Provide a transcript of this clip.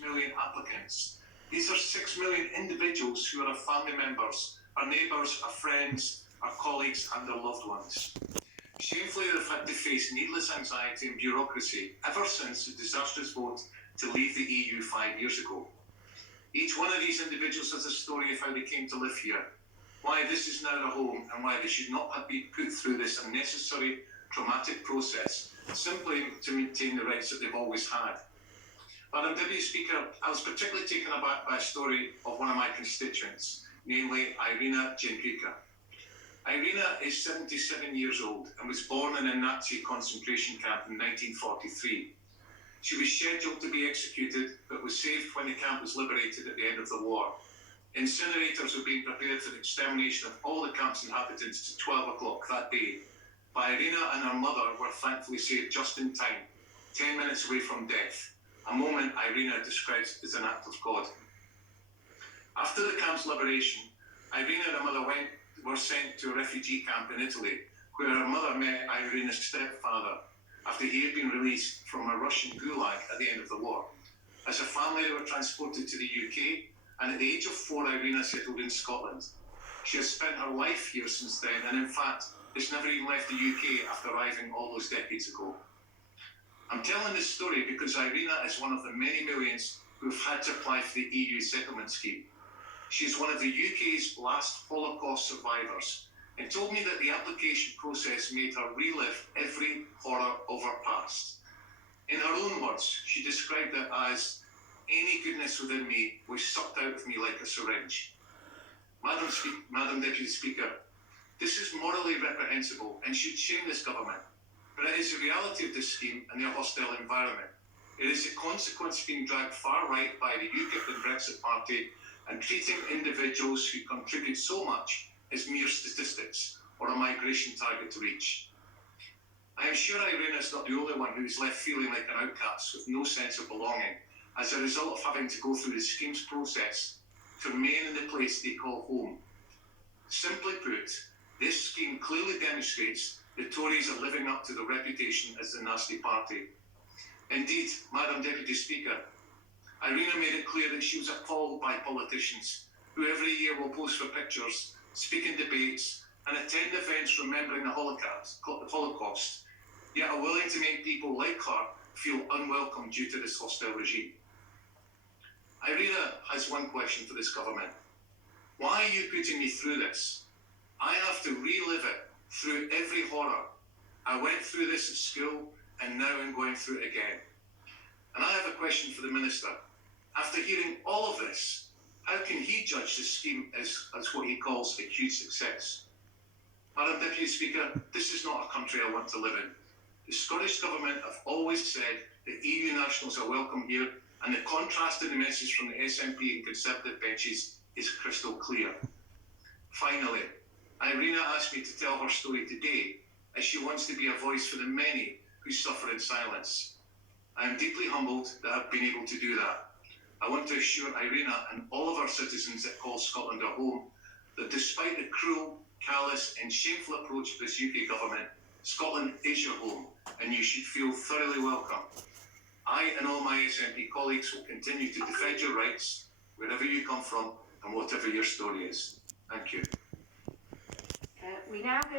million applicants. These are 6 million individuals who are our family members, our neighbours, our friends, our colleagues and their loved ones. Shamefully, they've had to face needless anxiety and bureaucracy ever since the disastrous vote to leave the EU 5 years ago. Each one of these individuals has a story of how they came to live here, why this is now their home and why they should not have been put through this unnecessary, traumatic process simply to maintain the rights that they've always had. Madam Deputy Speaker, I was particularly taken aback by a story of one of my constituents, namely Irina Jendrika. Irina is 77 years old and was born in a Nazi concentration camp in 1943. She was scheduled to be executed, but was saved when the camp was liberated at the end of the war. Incinerators were being prepared for the extermination of all the camp's inhabitants at 12 o'clock that day. But Irina and her mother were thankfully saved just in time, 10 minutes away from death, a moment Irina describes as an act of God. After the camp's liberation, Irina and her mother were sent to a refugee camp in Italy, where her mother met Irina's stepfather after he had been released from a Russian gulag at the end of the war. As a family, they were transported to the UK, and at the age of 4, Irina settled in Scotland. She has spent her life here since then, and in fact, has never even left the UK after arriving all those decades ago. I'm telling this story because Irina is one of the many millions who have had to apply for the EU settlement scheme. She is one of the UK's last Holocaust survivors, and told me that the application process made her relive every horror of her past. In her own words, she described it as, "Any goodness within me was sucked out of me like a syringe." Madam Deputy Speaker, this is morally reprehensible and should shame this government, but it is the reality of this scheme and their hostile environment. It is a consequence of being dragged far right by the UKIP and Brexit Party and treating individuals who contribute so much as mere statistics or a migration target to reach. I am sure Irina is not the only one who is left feeling like an outcast with no sense of belonging as a result of having to go through the scheme's process to remain in the place they call home. Simply put, this scheme clearly demonstrates the Tories are living up to their reputation as the nasty party. Indeed, Madam Deputy Speaker, Irina made it clear that she was appalled by politicians who every year will pose for pictures, speak in debates, and attend events remembering the Holocaust, yet are willing to make people like her feel unwelcome due to this hostile regime. Irina has one question for this government. Why are you putting me through this? I have to relive it through every horror. I went through this at school and now I'm going through it again. And I have a question for the Minister. After hearing all of this, how can he judge the scheme as what he calls a huge success? Madam Deputy Speaker, this is not a country I want to live in. The Scottish Government have always said that EU nationals are welcome here, and the contrast in the message from the SNP and Conservative benches is crystal clear. Finally, Irina asked me to tell her story today, as she wants to be a voice for the many who suffer in silence. I am deeply humbled that I've been able to do that. I want to assure Irina and all of our citizens that call Scotland their home that despite the cruel, callous and shameful approach of this UK government, Scotland is your home and you should feel thoroughly welcome. I and all my SNP colleagues will continue to defend your rights wherever you come from and whatever your story is. Thank you. We now go